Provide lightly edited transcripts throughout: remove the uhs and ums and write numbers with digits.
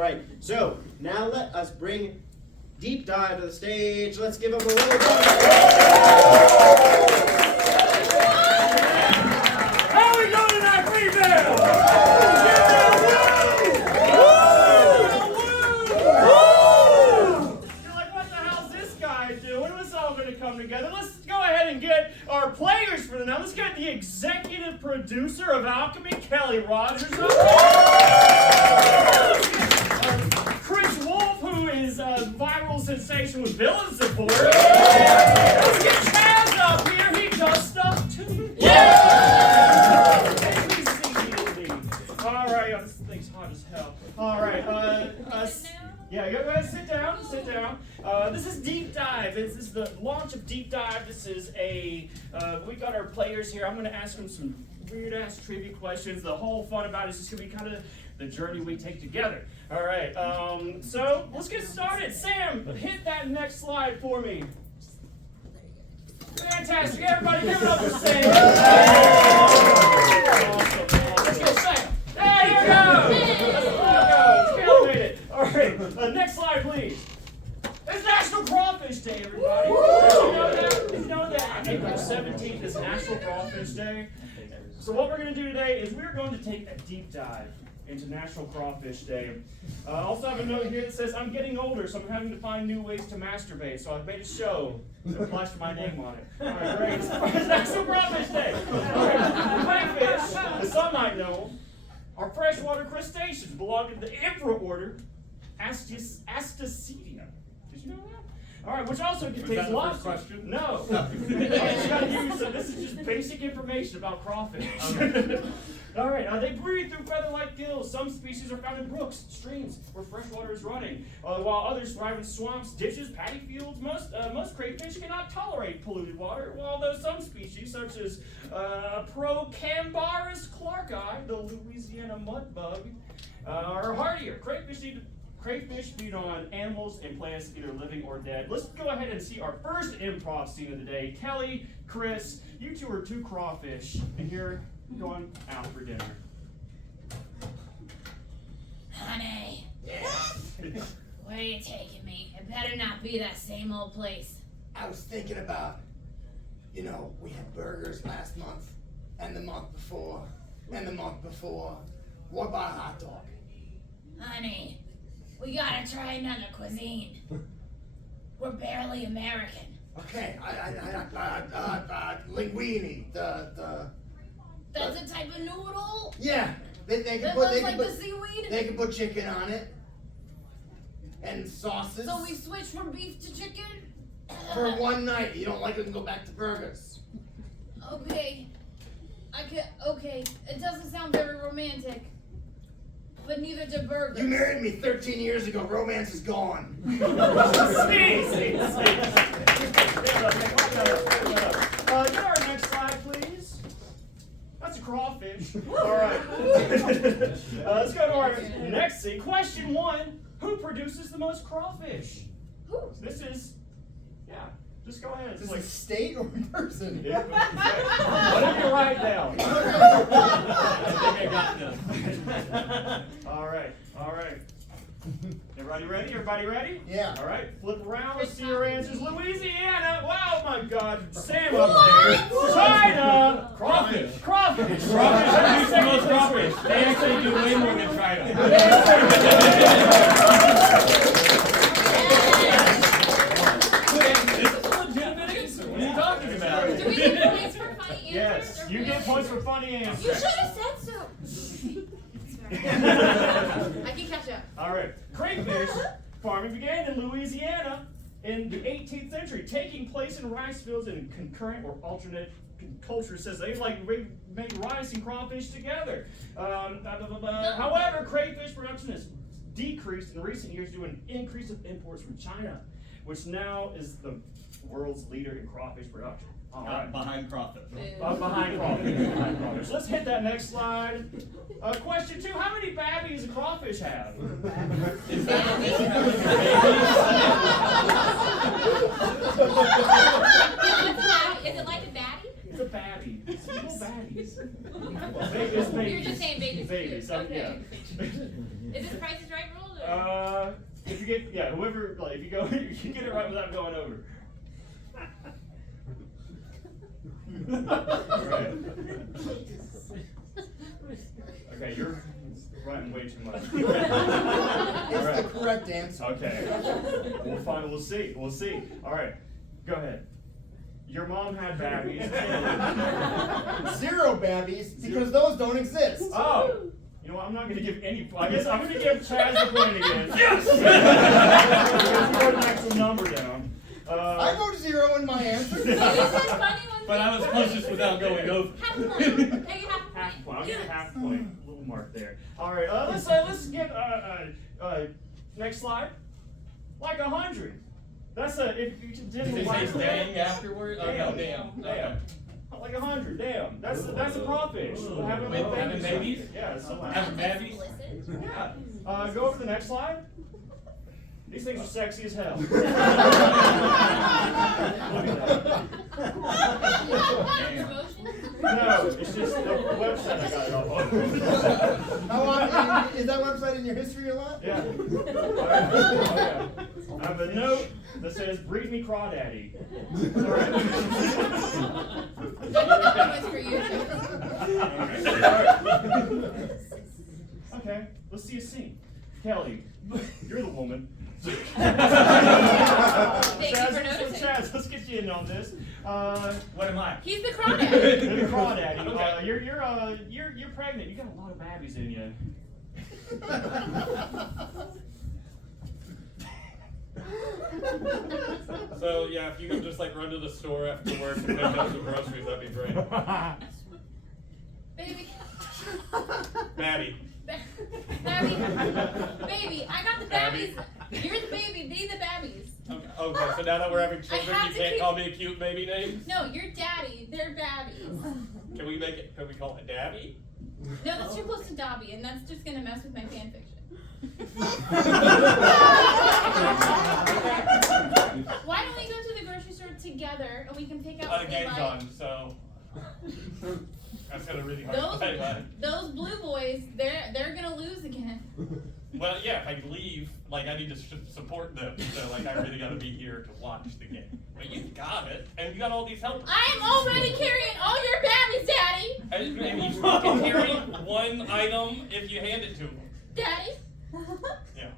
right, so now let us bring Deep Dive to the stage. Let's give him a roll of applause. How are we doing tonight, Greenville? You're like, what the hell's this guy doing? What's all going to come together? Let's go ahead and get our players for the night. Let's get the executive producer of Alchemy, Kelley Rogers. Chris Wolf, who is a viral sensation with villain support. Let's get Chaz up here. He does stuff too. All right, this thing's hot as hell. All right, yeah, go ahead, sit down. This is Deep Dive. This is the launch of Deep Dive. This is we got our players here. I'm going to ask them some weird-ass trivia questions. The whole fun about it is just going to be kind of the journey we take together. All right, so let's get started. Sam, hit that next slide for me. Fantastic. Everybody give it up for Sam. Awesome. Let's go, Sam. There you go. Let's go. Made it. All right, next slide, please. It's National Crawfish Day, everybody. Did you know that? April 17th is National Crawfish Day. So what we're going to do today is we're going to take a deep dive into National Crawfish Day. I also have a note here that says I'm getting older, so I'm having to find new ways to masturbate. So I've made a show that flashed my name on it. All right, great. It's National Crawfish Day. All right. Crayfish, as some might know, are freshwater crustaceans belonging to the emperor order Astacedia. Did you know that? All right, which also contains lobster. Question? No. This is just basic information about crawfish. All right, they breathe through feather-like gills. Some species are found in brooks, streams, where fresh water is running, while others thrive in swamps, ditches, paddy fields. Most crayfish cannot tolerate polluted water, although some species, such as Procambarus clarki, the Louisiana mudbug, are hardier. Crayfish feed on animals and plants, either living or dead. Let's go ahead and see our first improv scene of the day. Kelley, Chris, you two are two crawfish, and you're going out for dinner. Honey. Yeah. Where are you taking me? It better not be that same old place. I was thinking about, we had burgers last month, and the month before, and the month before. What about a hot dog? Honey, we gotta try another cuisine. We're barely American. Okay, linguine, That's a type of noodle? Yeah, they can That put, looks like the seaweed? They can put chicken on it, and sauces. So we switch from beef to chicken? For one night. You don't like it, and go back to burgers. Okay. Okay, it doesn't sound very romantic. But neither do burgers. You married me 13 years ago. Romance is gone. See. Get our next slide, please. That's a crawfish. All right. Let's go to our next scene. Question 1. Who produces the most crawfish? Who? This is, just go ahead. Is this a state or a person? Yeah, whatever you write down. I think I got them. All right. Everybody ready? Yeah. All right, flip around. Let's see your answers. Louisiana. Wow, my God. Sam up there. China. Crawfish. Crawfish produce the most crawfish. They actually do way more than China. What are you talking about? Do we get points for funny answers? Yes, you get points for funny answers. You should have said so. I can catch up. All right. Crayfish farming began in Louisiana in the 18th century, taking place in rice fields in concurrent or alternate culture. Says they made rice and crawfish together. However, crayfish production has decreased in recent years due to an increase of imports from China, which now is the world's leader in crawfish production. All right. Behind crawfish. Behind crawfish. Let's hit that next slide. Question 2. How many babbies do crawfish have? Is it like a baddie? It's a baddie. It's little baddies. You're just saying babies. Babies. Okay. Yeah. Is this Price is Right rules? Or? If you get, yeah, whoever, like, if you go, you get it right without going over. Alright. Okay, you're writing way too much. It's Alright. the correct answer. Okay. We'll see. We'll see. Alright. Go ahead. Your mom had babbies. 0 babbies, because those don't exist. Oh! You know what? I'm not going to give any. I guess I'm going to give Chaz the point again. Yes! Let's wrote an actual number down. I wrote 0 in my answer. You said funny ones. But I was closest without going over. Half point. Hey, half Half point. point. I'll give you Yes. half point. A little mark there. All right. Let's get next slide. Like 100. That's a if you didn't Did they like say dang afterward? Oh, no, damn. Damn. Like 100. Damn. That's a crawfish. Having Having babies? Yeah. So Having babbies? yeah. Go over to the next slide. These things are sexy as hell. Look at that. No, it's just the website I got it off of. How often is that website in your history a lot? Yeah. Oh, yeah. I have a note that says, "Breed me crawdaddy." All right. For you. Okay, let's see a scene. Kelly, you're the woman. Thank you for noticing. Chaz, let's get you in on this. What am I? He's the crawdad. You're the crawdaddy. Okay. You're pregnant. You got a lot of babbies in you. So yeah, if you could just like run to the store after work and pick up some groceries, that'd be great. Baby. Maddie. Babby. Baby, I got the Babby. babbies. You're the baby, they the babbies. Okay, so now that we're having children, have you to can't keep- call me a cute baby name? No, you're daddy, they're babbies. Can we call it Dabby? No, that's too close to Dobby, and that's just gonna mess with my fan fiction. Why don't we go to the grocery store together and we can pick out The what we game's like? on, so that's gonna really hard to play by. Those blue boys, they're gonna lose again. Well, yeah, if I leave, like I need to support them, so like I really gotta be here to watch the game. But you got it, and you got all these helpers. I'm already carrying all your babbies, Daddy. And you can carry one item if you hand it to them. Daddy. Yeah.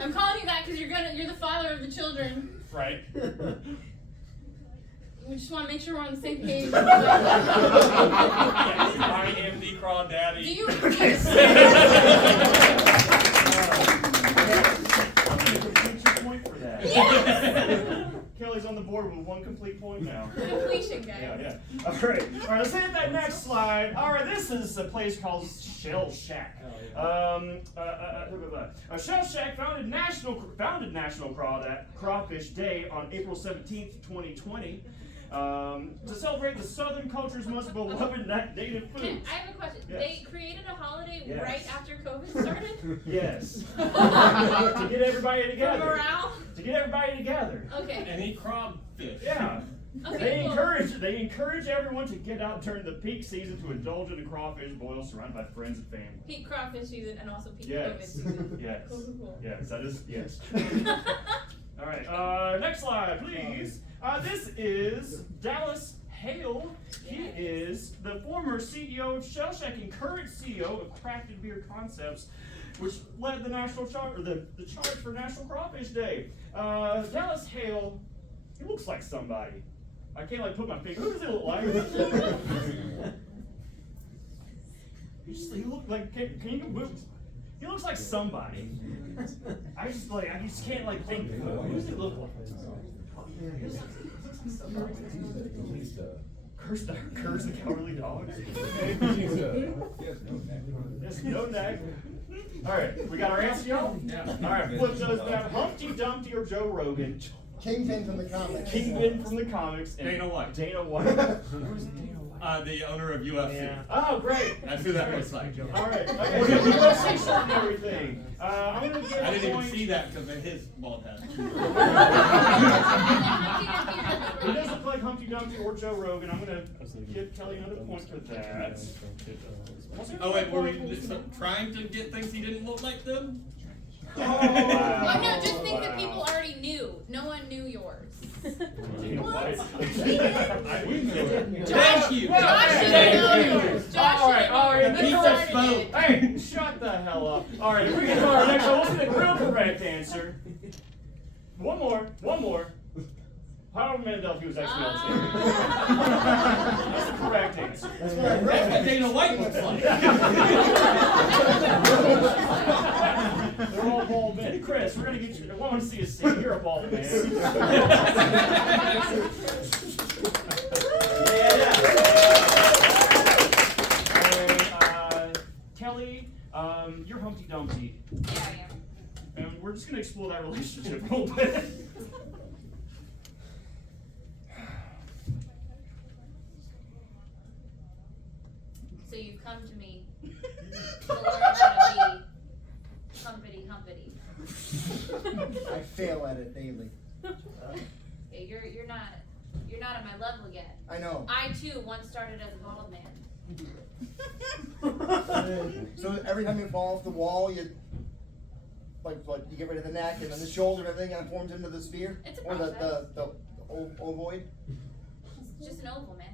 I'm calling you that because you're the father of the children. Right. We just want to make sure we're on the same page. Yes, I am the crawdaddy. Do you? Point for that. Yes! Kelly's on the board with 1 complete point now. Completion, guys. Yeah. All right, let's hit that next slide. All right, this is a place called Shell Shack. Shell Shack founded National Crawfish Day on April 17th, 2020. To celebrate the Southern culture's most beloved native foods. I have a question. Yes. They created a holiday Yes. right after COVID started? Yes. To get everybody For together. morale? To get everybody together. Okay. And eat crawfish. Yeah. Okay, cool. They encourage everyone to get out during the peak season to indulge in a crawfish boil surrounded by friends and family. Peak crawfish season and also peak Yes. COVID season. Yes. Cool. Yes, that is yes. All right. Next slide, please. This is Dallas Hale. He is the former CEO of Shell Shack and current CEO of Crafted Beer Concepts, which led the national charge, or the charge for National Crawfish Day. Dallas Hale, he looks like somebody. I can't like put my finger. Who does he look like? He look like. Can you move? He looks like somebody. I just can't like think. Who does he look like? Curse the cowardly dog. There's no neck. All right, we got our answer, y'all. Yeah. All right, flip those down. Humpty Dumpty or Joe Rogan. Kingpin from the comics. Kingpin from the comics. And Dana White. Dana White. Who's Dana White? The owner of UFC. Oh, great. That's who that looks like. All right. Okay. We got the UFC shirt and everything. I'm gonna give I didn't a even point. see that because of his bald head. He does look like Humpty Dumpty or Joe Rogan. I'm gonna give Kelly another point for that. Oh wait, were we trying to get things he didn't look like them? Oh no, just think that people already knew. No one knew yours. What? Thank you. Josh should Thank know you. yours. Josh All right, should all know right. yours. Keep You the already spoke. did. Hey, shut the hell up. All right, if we get to our next one, we'll see the real correct answer. One more. Howard Mandel, he was actually on stage. That's the correct answer. That's what Dana White looks like. They're all bald men. Chris, we're gonna get you. I want to see a scene. You're a bald man. And, Kelly, you're Humpty Dumpty, Yeah, I am. and we're just gonna explore that relationship a little bit. So you've come to me to learn how to be humpity. I fail at it daily. Okay, you're not at my level yet. I know. I too once started as a bald man. So every time you fall off the wall, you you get rid of the neck and then the shoulder and everything, and it forms into the sphere, It's a or process. the ovoid. It's just an oval, man.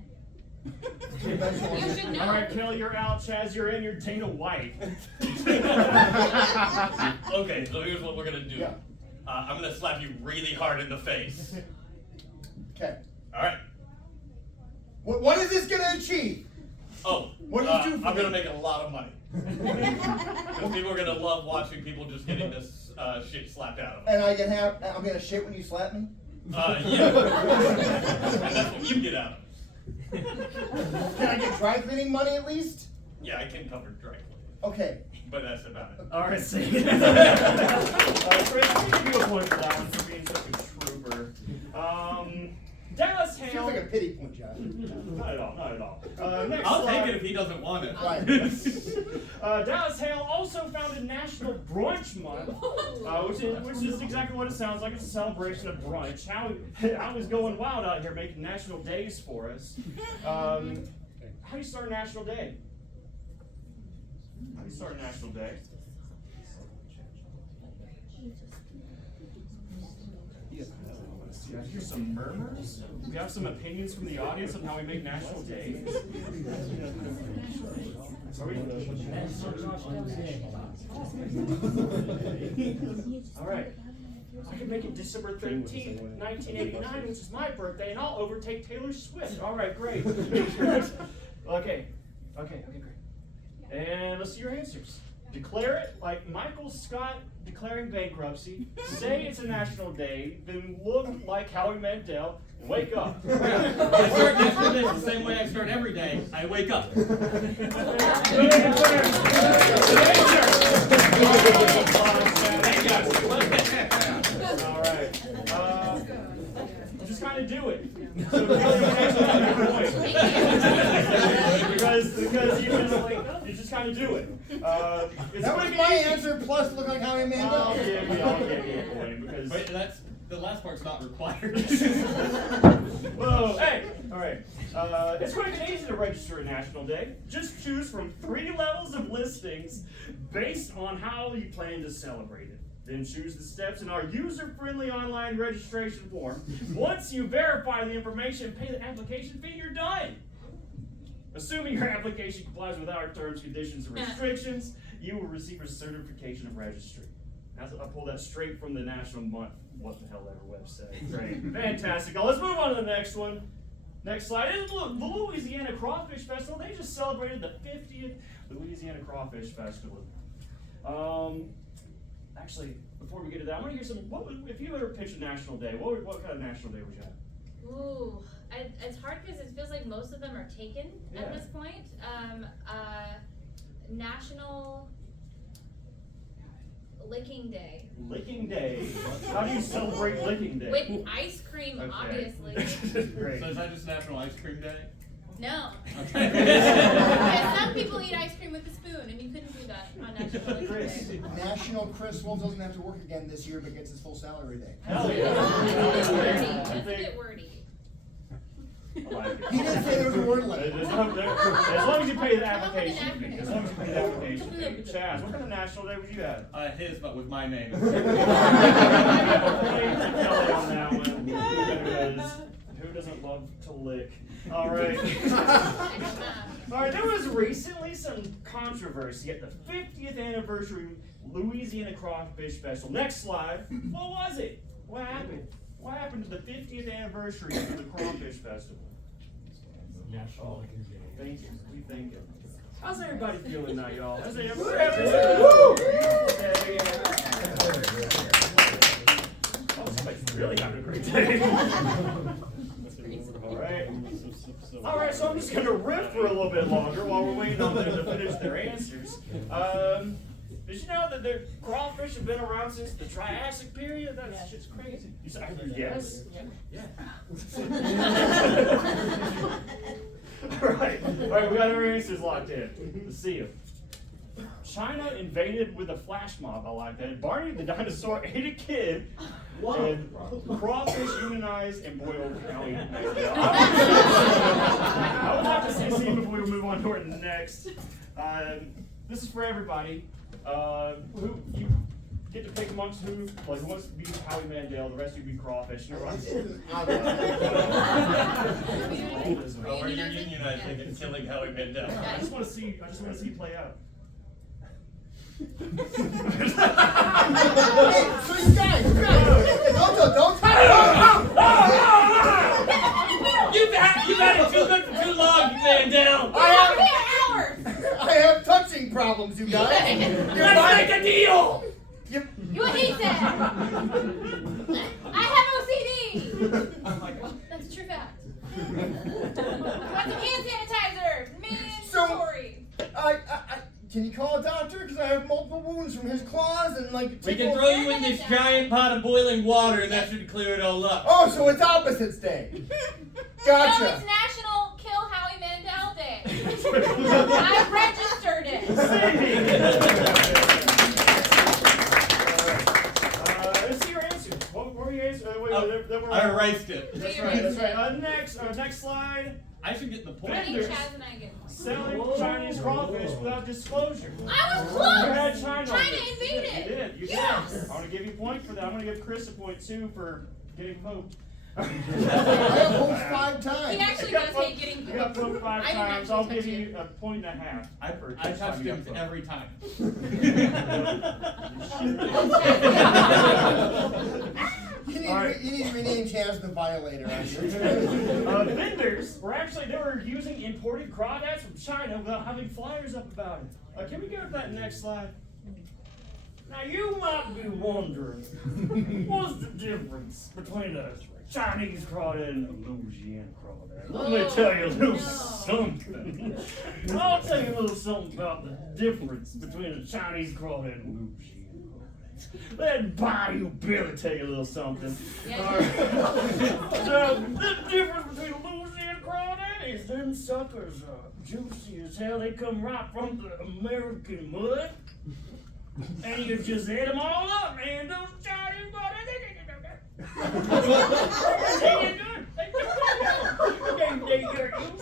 Two-dimensional. You should know. All right, Kelly, you're out. Chaz, you're in. You're Dana White. Okay, so here's what we're gonna do. Yeah. I'm gonna slap you really hard in the face. Okay. All right. What is this gonna achieve? Oh, What does it do for I'm gonna me? make a lot of money. Because people are gonna love watching people just getting this shit slapped out of them. And I'm gonna shit when you slap me? Yeah. And that's what you get out of it. Can I get dry cleaning money at least? Yeah, I can cover dry cleaning, Okay. but that's about it. All right, see. Chris, I'm gonna give you a point for that one for being such a trooper. Dallas Feels Hale. like a pity point, Josh. Not at all. Not at all. Next I'll slide. take it if he doesn't want it. Right. Dallas Hale also founded National Brunch Month, which is exactly what it sounds like. It's a celebration of brunch. How is going wild out here making national days for us. How do you start a national day? How do you start a national day? I hear some murmurs. We have some opinions from the audience on how we make national days. Are we? All right. I can make it December 13th, 1989, which is my birthday, and I'll overtake Taylor Swift. All right, great. Okay, great. And let's see your answers. Declare it like Michael Scott declaring bankruptcy. Say it's a national day, then look like Howie Mandel and wake up. I start this the same way I start every day. I wake up. All right. Just kind of do it. So Kelly, you actually have a good point. because you just kind of do it. It's That gonna was be my easy. answer, plus look like Howie Mandel. I'll give you a point because. Wait, the last part's not required. Whoa, hey! Alright. It's going to be easy to register a National Day. Just choose from 3 levels of listings based on how you plan to celebrate it. Then choose the steps in our user-friendly online registration form. Once you verify the information, pay the application fee, you're done. Assuming your application complies with our terms, conditions, and restrictions, you will receive a certification of registry. I pulled that straight from the National Month. What the hell ever website. Great. Fantastic. Now let's move on to the next one. Next slide is the Louisiana Crawfish Festival. They just celebrated the 50th Louisiana Crawfish Festival. Actually, before we get to that, I want to hear some. If you ever pitched a national day, what kind of national day would you have? Ooh, it's hard because it feels like most of them are taken at this point. National Licking Day. Licking Day. How do you celebrate Licking Day? With ice cream, Okay. obviously. Great. So is that just National Ice Cream Day? No. Because some people eat ice cream with a spoon, and you couldn't do that on National Chris Day. National Chris Wolf doesn't have to work again this year, but gets his full salary day. Hell It's a bit wordy. It's a bit wordy. I like it. He didn't say there was a word limit. As long as you pay the application fee. As long as you pay the application fee. Chaz, what kind of national day would you have? His, but with my name. Kelly on that one. Who doesn't love to lick? All right. All right. There was recently some controversy at the 50th anniversary Louisiana Crawfish Festival. Next slide. What was it? What happened? What happened to the 50th anniversary of the Crawfish Festival? National Day. Thank you. We thank you. How's everybody feeling tonight, y'all? How's everybody? Oh, somebody's really having a great day. All right, so I'm just going to riff for a little bit longer while we're waiting on them to finish their answers. Did you know that the crawfish have been around since the Triassic period? That's just crazy. You said yes? Yeah. All right, we got our answers locked in. Let's see them. China invaded with a flash mob. I like that. Barney the dinosaur ate a kid. And crawfish unionized and boiled Howie Mandel. I would have to see a scene before we move on to our next. This is for everybody. Who you get to pick amongst who wants to be Howie Mandel, the rest of you be crawfish. Oh, you're unionizing and killing Howie Mandel. I just want to see it play out. Hey, so you guys, don't. You've had it too good for too long, you Mandel. I have touching problems, you guys. Let's make a deal. You hate that. I have OCD. Oh my God. That's a true fact. Want some hand sanitizer? Mandatory. Can you call a doctor? Because I have multiple wounds from his claws and We can throw you in this giant pot of boiling water and that should clear it all up. Oh, so it's Opposites Day. Gotcha. No, it's National Kill Howie Mandel Day. I registered it. Let's see your answers. What were your answers? I erased it. That's right. Next slide. I should get the point. I think Chaz and I get one. Selling Chinese crawfish without disclosure. I was close. You had China. China invaded. You did. You Yes. did. I want to give you a point for that. I'm going to give Chris a point too for getting poked. I have poked 5 times. He actually does hate getting You got poked 5 I didn't times. actually I'll touch give you. you a point and a half. I touched him every time. You need to rename Chaz the Violator. Vendors they were using imported crawdads from China without having flyers up about it. Can we go to that next slide? Now you might be wondering, what's the difference between a Chinese crawdad and a Louisiana crawdad? Let me tell you a little something. I'll tell you a little something about the difference between a Chinese crawdad and a Louisiana. Let Bayou Billy tell you a little something. Yeah. So, the difference between a Louisiana crawdad is them suckers are juicy as hell. They come right from the American mud. And you just ate them all up, man. Those Chinese crawdads, they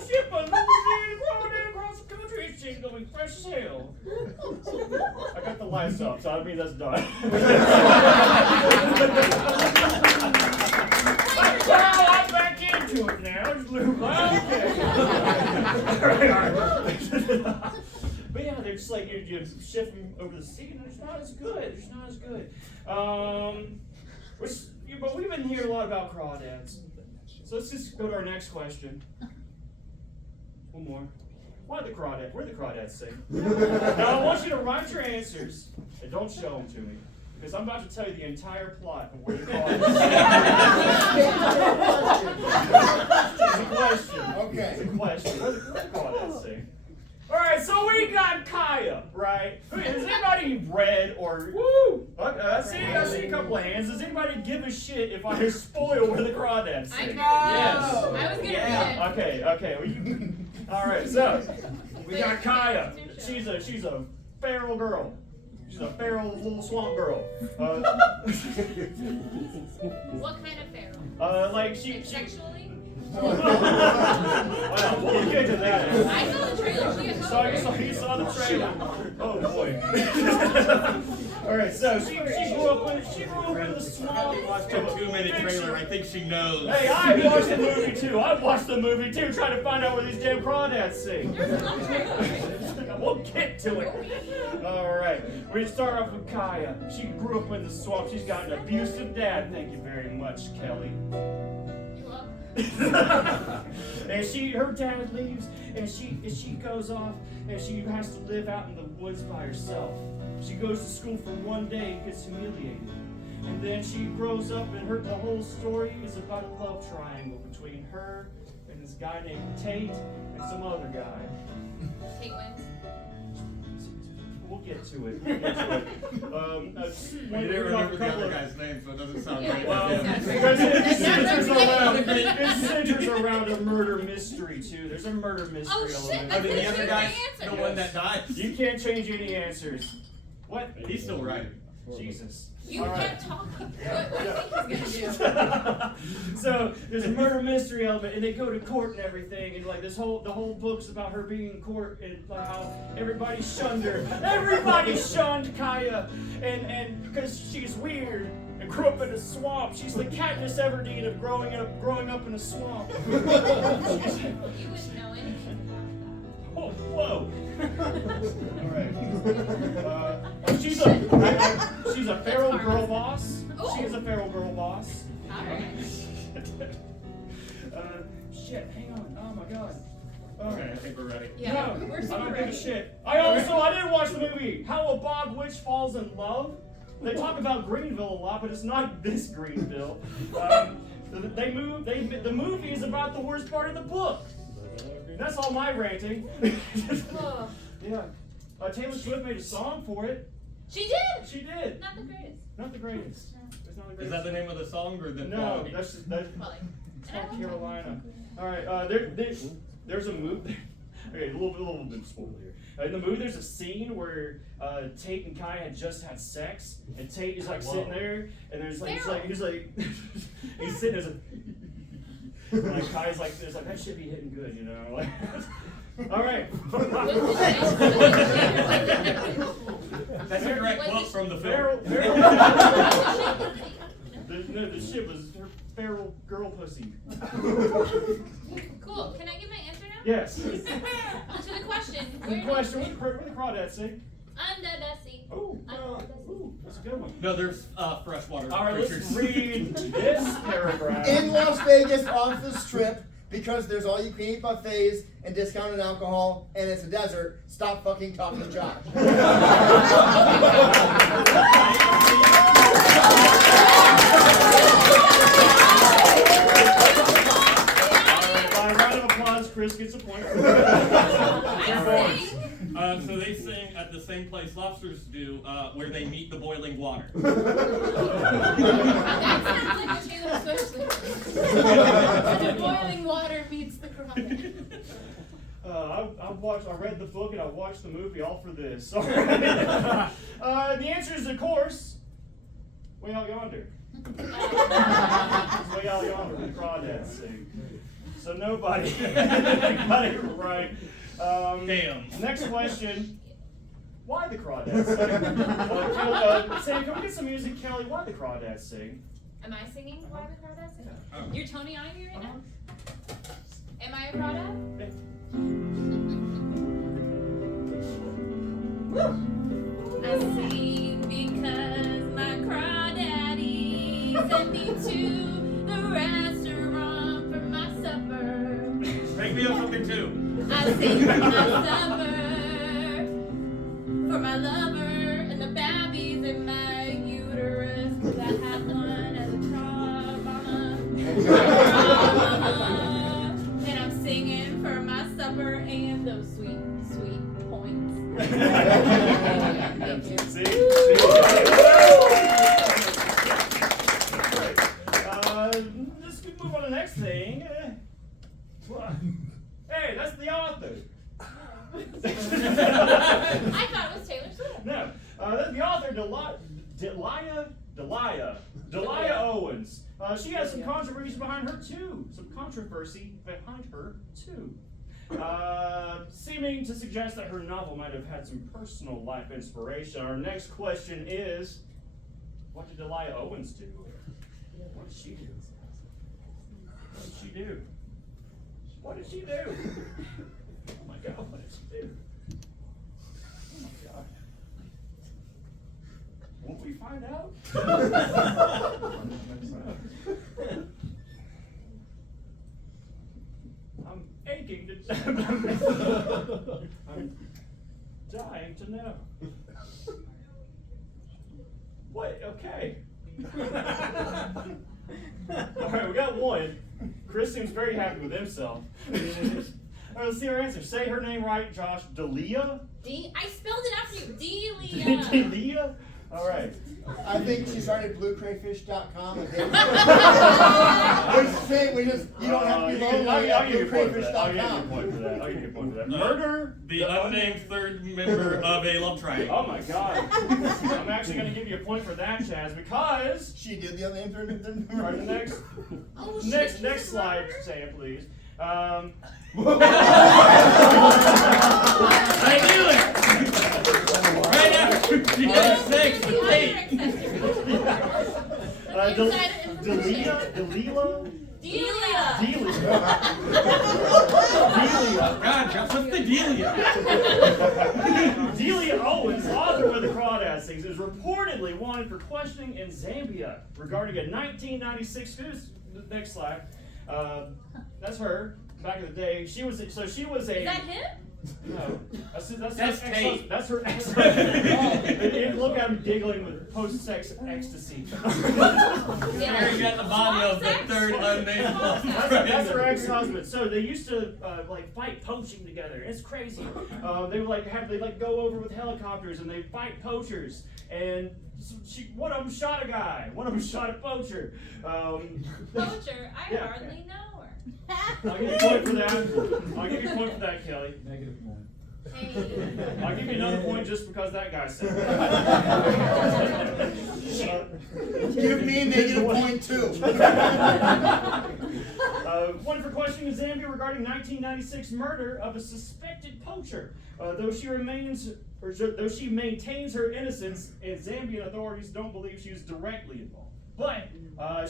ship a Louisiana crawdad across the country. It's just gonna be fresh as hell. I got the lights up, so I mean that's done. Well, I'm back into it now. Just move on. Okay. All right. But yeah, they're just like you're shifting over the sea, and it's not as good. It's not as good. But we've been hearing a lot about crawdads. So let's just go to our next question. One more. Where the crawdads sing? Now I want you to write your answers and don't show them to me. Because I'm about to tell you the entire plot of where the crawdads sing. It's a question. Okay. It's a question. Where the crawdads sing? Alright, so we got Kaya, right? Has anybody read or woo? I see a couple of hands. Does anybody give a shit if I spoil where the crawdads I sing? know. I was gonna read it. Okay. Well, All right, so we got Kaya. She's a feral girl. She's a feral little swamp girl. What kind of feral? Like she. Sexually? Well, we'll get to that. I saw the trailer. She You saw the trailer. Oh boy. All right, so she grew up in the swamp. Watched a 2-minute trailer. I think she knows. Hey, I watched the movie too. I watched the movie too, trying to find out where these damn crawdads sing. We'll get to it. All right, we start off with Kaya. She grew up in the swamp. She's got an abusive dad. Thank you very much, Kelly. And her dad leaves, and she goes off, and she has to live out in the woods by herself. She goes to school for one day and gets humiliated, and then she grows up, and the whole story is about a love triangle between her and this guy named Tate and some other guy. Tate wins. We'll get to it. You didn't remember the other guy's name, so it doesn't sound right. Well, it centers around a murder mystery too. There's a murder mystery Oh, shit, element. Oh, did the other guy, answer. the one that died? You can't change any answers. What? He's still right. Jesus. You All right. kept talking. What do you think he's gonna do? So there's a murder mystery element, and they go to court and everything, and like the whole book's about her being in court and like how everybody shunned her. Everybody shunned Kaya, and because she's weird and grew up in a swamp. She's the Katniss Everdeen of growing up in a swamp. You wouldn't know anything about Oh, whoa. All right. She's a feral girl boss. She is a feral girl boss. that. Alright. Shit, hang on. Oh my god. Okay, I think we're ready. Yeah, No, we're I super don't give a ready. shit. I didn't watch the movie How a Bog Witch Falls in Love. They talk about Greenville a lot, but it's not this Greenville. The movie is about the worst part of the book. That's all my ranting. Oh, Yeah. Taylor Swift made a song for it. she did! She did. Not the greatest. Not the greatest. It's not the greatest. Is that the name of the song or the No, quality? that's Probably. South Carolina. All right. There's a movie. Okay, a little bit of spoiler here. In the movie, there's a scene where Tate and Kai had just had sex, and Tate is like sitting there, and there's like he's sitting as a. Like Kai's like, there's like that should be hitting good, you know. Like, all right. That's a direct quote from the film. The shit was her feral girl pussy. Cool. Can I get my answer now? Yes. To the question. Good question. Where the crawdads sing? Under the sea. Oh, Under the sea. that's a good one. No, there's freshwater All right, let's creatures. read this paragraph. In Las Vegas on the Strip, because there's all you can eat buffets and discounted alcohol, and it's a desert, stop fucking talking to Josh. By a round of applause, Chris gets a point. So they sing at the same place lobsters do, where they meet the boiling water. That sounds like a Taylor Swift lyric. The boiling water meets the crawdad. I read the book and I watched the movie all for this. The answer is, of course, way out yonder. It's way out yonder where the crawdads sing. So nobody got it right. Damn. Next question. Why the crawdads sing? Sam, can we get some music, Kelly? Why the crawdads sing? Am I singing Why the Crawdad Sing? Oh. You're Tony on me right now? Am I a crawdad? I sing because my crawdaddy sent me to the restaurant for my supper. Make me up something too. I sing for my supper, for my lover, and the babies in my uterus, 'cause I have one as a trauma. And I'm singing for my supper and those sweet, sweet points. Thank you. See? Let's move on to the next thing. Hey, that's the author. Delia Owens. She has some controversy behind her too. Seeming to suggest that her novel might have had some personal life inspiration. Our next question is, what did Delia Owens do? What did she do? What did she do? What did she do? Oh my God, what did she do? Oh my God. Won't we find out? I'm aching to I'm dying to know. What? Okay. Alright, we got one. Chris seems very happy with himself. Alright, let's see her answer. Say her name right, Josh. Delia? I spelled it after you. Delia. Delia? Alright. I think she started bluecrayfish.com. You don't have to be lonely at bluecrayfish.com. I'll give you a point for that. Murder? The unnamed third member of a love triangle. Oh my God. I'm actually going to give you a point for that, Chaz, because... She did the unnamed third member. Alright, the next... Oh, Next slide, Sam, please. I knew it! Right after you got 6 and 8. Delia. God, Josh, what's the dealio? Delia Owens, author of the Crawdad Sings, is reportedly wanted for questioning in Zambia regarding a 1996. Next slide. That's her. Back in the day, she was a. Is that him? No, that's Tate. That's her ex-husband. Look at him giggling with post-sex ecstasy. Staring at the body of the third unnamed love That's her triangle. ex-husband. So they used to like fight poaching together. It's crazy. They would like go over with helicopters and they fight poachers. And one of them shot a guy. One of them shot a poacher. Poacher. I Yeah. hardly know her. I'll give you a point for that. I'll give you a point for that, Kelly. Negative one. Hey. I'll give you another point just because that guy said it. Give me a negative point too. One for questioning in Zambia regarding 1996 murder of a suspected poacher. Though she maintains her innocence, and Zambian authorities don't believe she was directly involved. But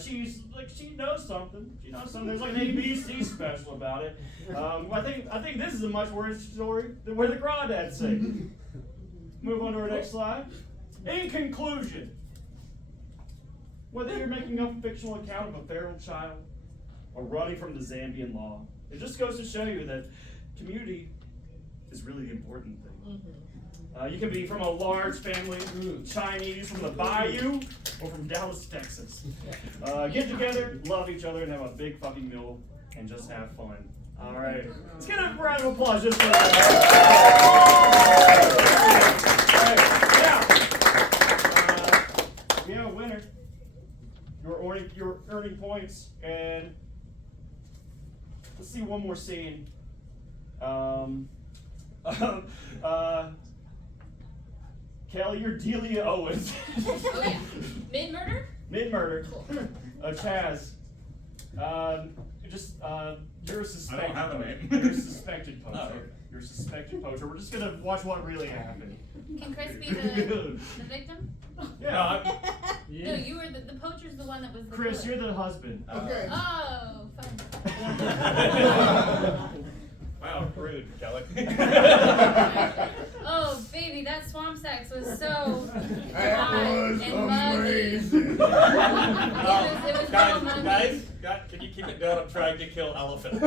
she knows something. She knows something. There's like an ABC special about it. I think this is a much worse story than where the Crawdads sing. Move on to our next slide. In conclusion, whether you're making up a fictional account of a feral child or running from the Zambian law, it just goes to show you that community is really the important thing. You can be from a large family, Chinese from the Bayou, or from Dallas, Texas. Get together, love each other, and have a big fucking meal, and just have fun. All right. Let's get a round of applause just for that. Now, we have a winner. You're earning points, and let's see one more scene. Kelly, you're Delia Owens. Oh yeah. Mid-murder? Mid-murder. Cool. Chaz, you're a suspected. I don't have a name. You're a suspected poacher. Oh, okay. You're a suspected poacher. We're just gonna watch what really happened. Can Chris be the victim? Yeah. No, you were the poacher's the one that was the Chris, killer. you're the husband. Okay. Oh, fun. Wow, rude, Kelly. Oh, baby, that swamp sex was so That hot was and muggy. amazing. It was so muggy. guys, can you keep it down? I'm trying to kill elephants.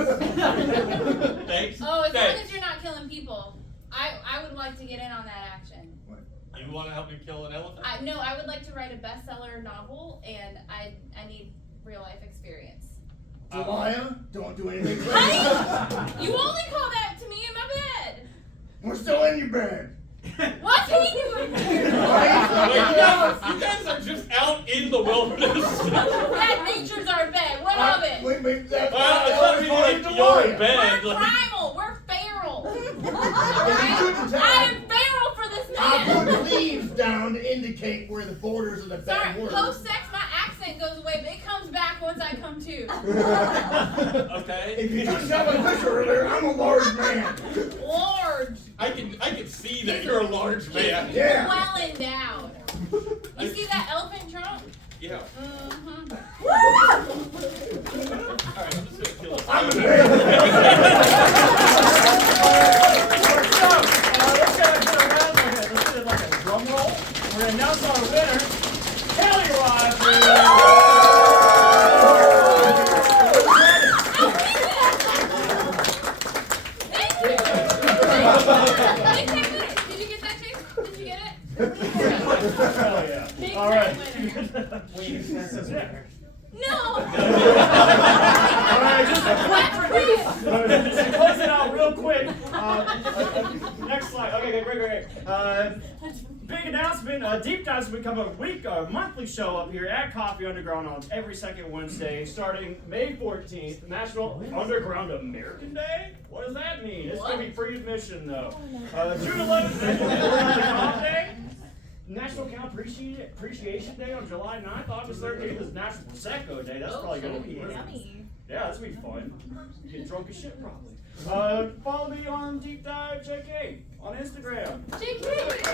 Thanks. Oh, as long Thanks. as you're not killing people, I would like to get in on that action. You want to help me kill an elephant? No, I would like to write a bestseller novel, and I need real life experience. Delia, don't do anything crazy. You only call that to me in my bed. We're still in your bed. What are you doing here? You guys are just out in the wilderness. That nature's our bed. What of it? Wait, that's Well, it's not really like your bed. We're Like, primal. We're feral. couldn't tell. I am feral for this I man. put leaves down to indicate where the borders of the bed Sorry, post-sex, my accent goes away, but it comes back once I come to. Okay. If you didn't have a picture earlier, I'm a large man. Large. I can see that you're a large man. Yeah. Well endowed. You see that elephant trunk? Yeah. Mm-hmm. Alright, I'm just gonna kill this. I'm a man. Let's get like a drum roll. We're gonna announce our winner, Kelley Rogers. Thank you. Hey, check this. Did you get that, Chase? Did you get it? Hell yeah. Big All right. time winner. No. Alright, just a quick just closing out real quick. Next slide. Okay, great. Big announcement. Deep Dives will become a monthly show up here at Coffee Underground on every second Wednesday, starting May 14th, National Underground American Day. What does that mean? It's gonna be free admission though. June 11th, National Coffee Day. National Cow Appreciation Day on July 9th. August 13th is National Prosecco Day. That's probably gonna be Yummy. yeah, that's gonna be fun. Get drunk as shit probably. Follow me on Deep Dive JK on Instagram. JK.